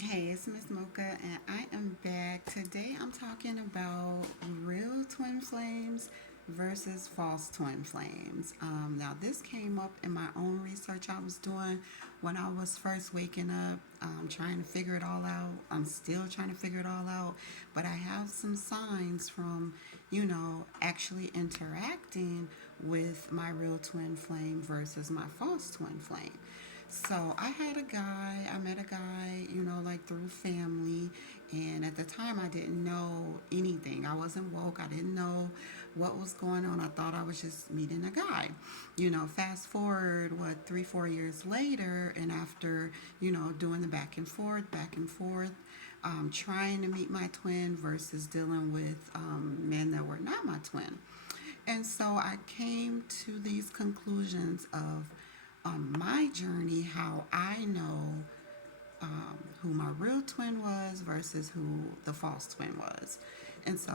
Hey, it's Miss Mocha, and I am back. Today I'm talking about real twin flames versus false twin flames. Now, this came up in my own research I was doing when I was first waking up, trying to figure it all out. I'm still trying to figure it all out, but I have some signs from, actually interacting with my real twin flame versus my false twin flame. So I met a guy, like through family. And at the time, I didn't know anything. I wasn't woke. I didn't know what was going on. I thought I was just meeting a guy. Fast forward, 3, 4 years later, and after, doing the back and forth, trying to meet my twin versus dealing with men that were not my twin. And so I came to these conclusions of my journey, how I know who my real twin was versus who the false twin was. And so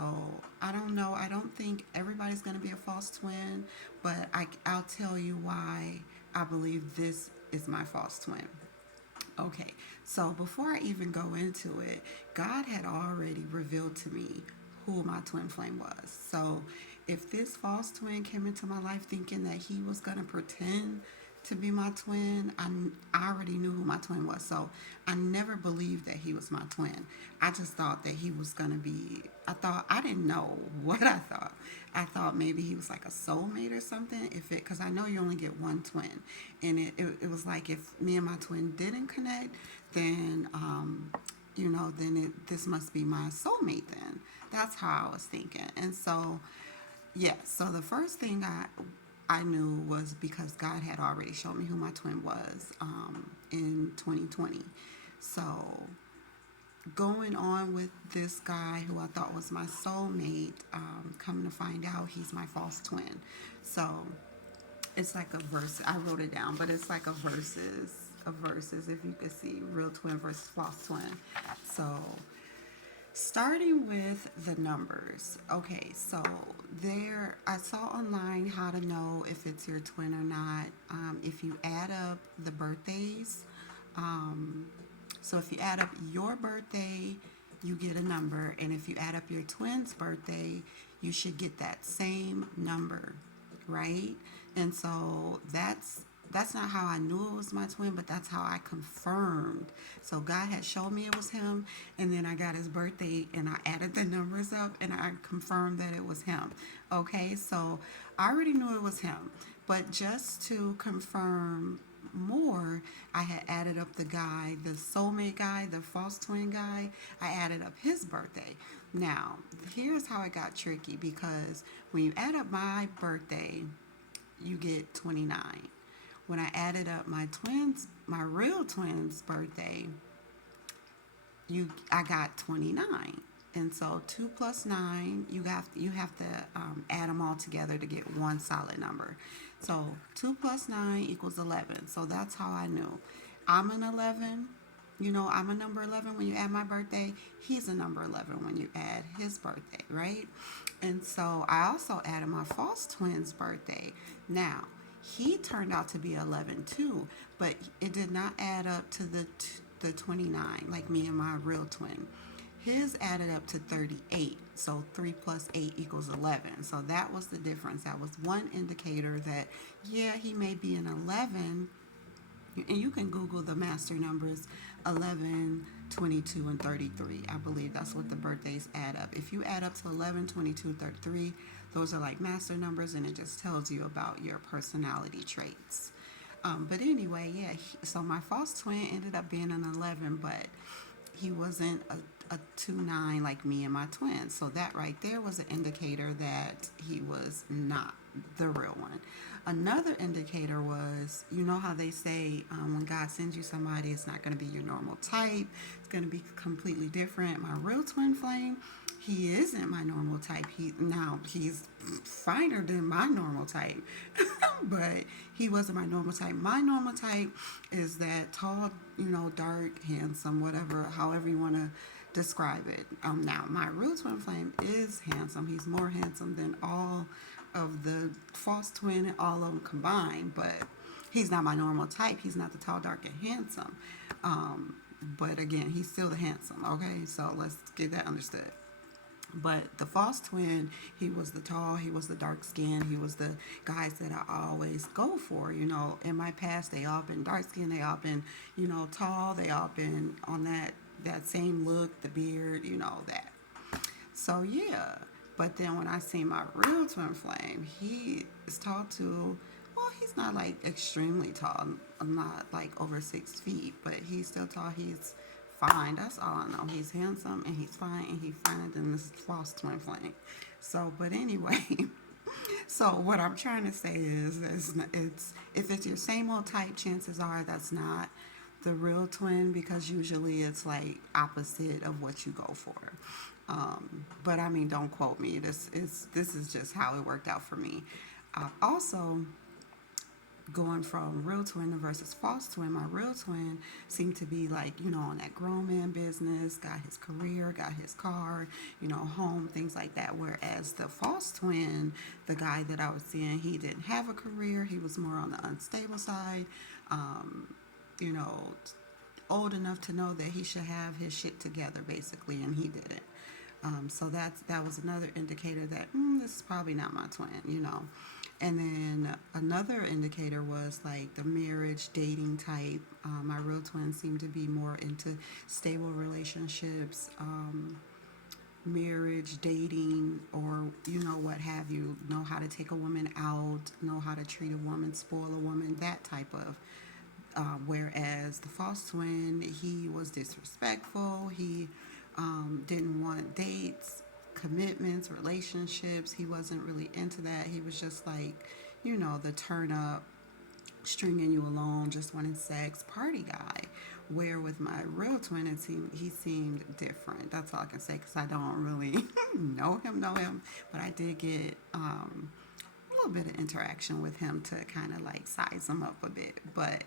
I don't know. I don't think everybody's going to be a false twin, but I'll tell you why I believe this is my false twin. Okay, so before I even go into it, God had already revealed to me who my twin flame was. So if this false twin came into my life thinking that he was going to pretend to be my twin, I already knew who my twin was. So I never believed that he was my twin. I just thought that he was going to be, I didn't know what I thought. I thought maybe he was like a soulmate or something. Because I know you only get one twin. And it was like if me and my twin didn't connect, then, this must be my soulmate then. That's how I was thinking. And so, yeah, so the first thing I knew was because God had already shown me who my twin was in 2020. So going on with this guy who I thought was my soulmate, coming to find out he's my false twin. So it's like a verse. I wrote it down, but it's like a verses. If you could see real twin versus false twin. So starting with the numbers. Okay, so I saw online how to know if it's your twin or not. If you add up the birthdays, um, so if you add up your birthday, you get a number, and if you add up your twin's birthday, you should get that same number, right? And so that's not how I knew it was my twin, but that's how I confirmed. So God had showed me it was him, and then I got his birthday and I added the numbers up and I confirmed that it was him. Okay, so I already knew it was him, but just to confirm more, I had added up the soulmate guy, the false twin guy. I added up his birthday. Now, here's how it got tricky because when you add up my birthday, you get 29. When I added up my real twins' birthday, I got 29. And so 2 plus 9, you have to add them all together to get one solid number. So 2 plus 9 equals 11. So that's how I knew. I'm an 11. I'm a number 11 when you add my birthday. He's a number 11 when you add his birthday, right? And so I also added my false twin's birthday. Now, he turned out to be 11 too, but it did not add up to the 29 like me and my real twin. His added up to 38. So 3 plus 8 equals 11. So that was the difference. That was one indicator that, yeah, he may be an 11. And you can Google the master numbers 11, 22, and 33. I believe that's what the birthdays add up. If you add up to 11, 22, 33, those are like master numbers, and it just tells you about your personality traits. But anyway, yeah, so my false twin ended up being an 11, but he wasn't a 2-9 like me and my twin. So that right there was an indicator that he was not the real one. Another indicator was, you know how they say when God sends you somebody, it's not going to be your normal type. It's going to be completely different. My real twin flame, he isn't my normal type. He's finer than my normal type, but he wasn't my normal type. My normal type is that tall, dark, handsome, whatever, however you want to describe it. Now my real twin flame is handsome. He's more handsome than all of the false twin and all of them combined, but he's not my normal type. He's not the tall, dark, and handsome. But again, he's still the handsome. Okay, so let's get that understood. But the false twin, he was the tall, he was the dark skin, he was the guys that I always go for. In my past, they all been dark skin, they all been, tall, they all been on that same look, the beard, that. So yeah. But then when I see my real twin flame, he is tall too. Well, he's not like extremely tall. I'm not like over 6 feet, but he's still tall. He's fine. That's all I know. He's handsome and he's fine, and he's finer than this false twin flame. So, but anyway, so what I'm trying to say is it's if it's your same old type, chances are that's not the real twin, because usually it's like opposite of what you go for. But I mean, don't quote me. This is just how it worked out for me. Also, going from real twin versus false twin, my real twin seemed to be like, on that grown man business, got his career, got his car, home, things like that. Whereas the false twin, the guy that I was seeing, he didn't have a career. He was more on the unstable side. You know, old enough to know that he should have his shit together, basically, and he didn't. So that was another indicator that this is probably not my twin. And then another indicator was like the marriage, dating type. My real twin seemed to be more into stable relationships, marriage, dating, or what have you. Know how to take a woman out, know how to treat a woman, spoil a woman, that type of. Whereas the false twin, he was disrespectful. He didn't want dates, commitments, relationships. He wasn't really into that. He was just like, the turn up, stringing you along, just wanting sex, party guy. Where with my real twin, he seemed different. That's all I can say, because I don't really know him, but I did get a little bit of interaction with him to kind of like size him up a bit. But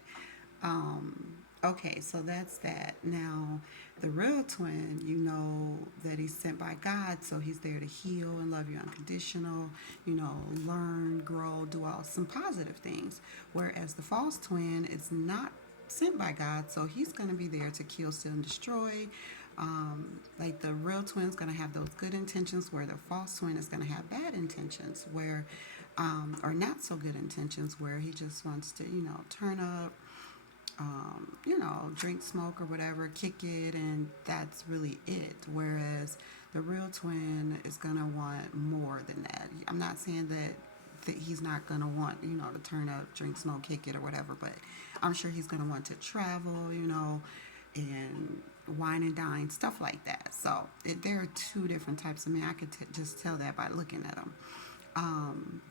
okay, so that's that. Now, the real twin, that he's sent by God, so he's there to heal and love you unconditional, learn, grow, do all some positive things. Whereas the false twin is not sent by God, so he's going to be there to kill, steal, and destroy. Like the real twin's going to have those good intentions, where the false twin is going to have bad intentions, where, or not so good intentions, where he just wants to, turn up, drink, smoke, or whatever, kick it, and that's really it. Whereas the real twin is going to want more than that. I'm not saying that he's not going to want, to turn up, drink, smoke, kick it, or whatever, but I'm sure he's going to want to travel, and wine and dine, stuff like that. So there are two different types of men. I could just tell that by looking at them.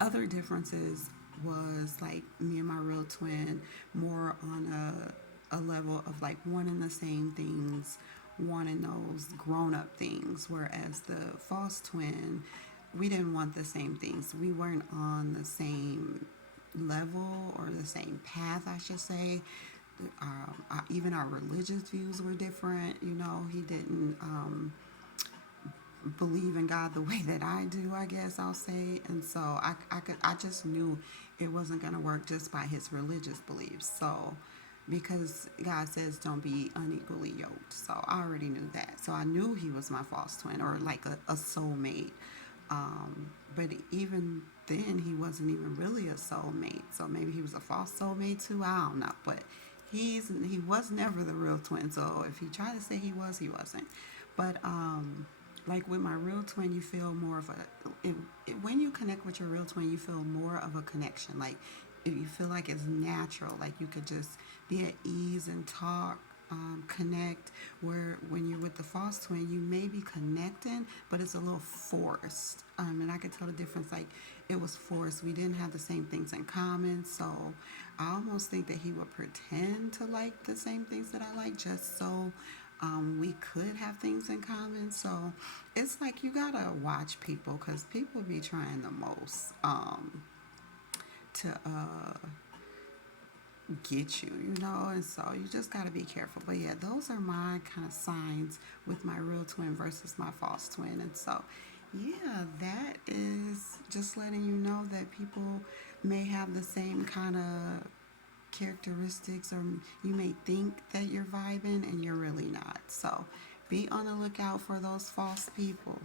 Other differences was like me and my real twin more on a level of like wanting the same things, wanting those grown-up things, whereas the false twin, we didn't want the same things. We weren't on the same level or the same path, I should say. Even our religious views were different. He didn't believe in God the way that I do, I guess I'll say. And so I just knew it wasn't going to work just by his religious beliefs. So because God says don't be unequally yoked. So I already knew that. So I knew he was my false twin, or like a soulmate. But even then, he wasn't even really a soulmate. So maybe he was a false soulmate too. I don't know. But he was never the real twin. So if he tried to say he was, he wasn't. But like with my real twin, you feel more of when you connect with your real twin, you feel more of a connection. Like you feel like it's natural. Like you could just be at ease and talk, connect. Where when you're with the false twin, you may be connecting, but it's a little forced. And I could tell the difference. Like it was forced. We didn't have the same things in common. So I almost think that he would pretend to like the same things that I like, just so we could have things in common. So it's like you gotta watch people, because people be trying the most to get you, and so you just gotta be careful. But yeah, those are my kind of signs with my real twin versus my false twin. And so yeah, that is just letting you know that people may have the same kind of characteristics, or you may think that you're vibing and you're really not. So be on the lookout for those false people.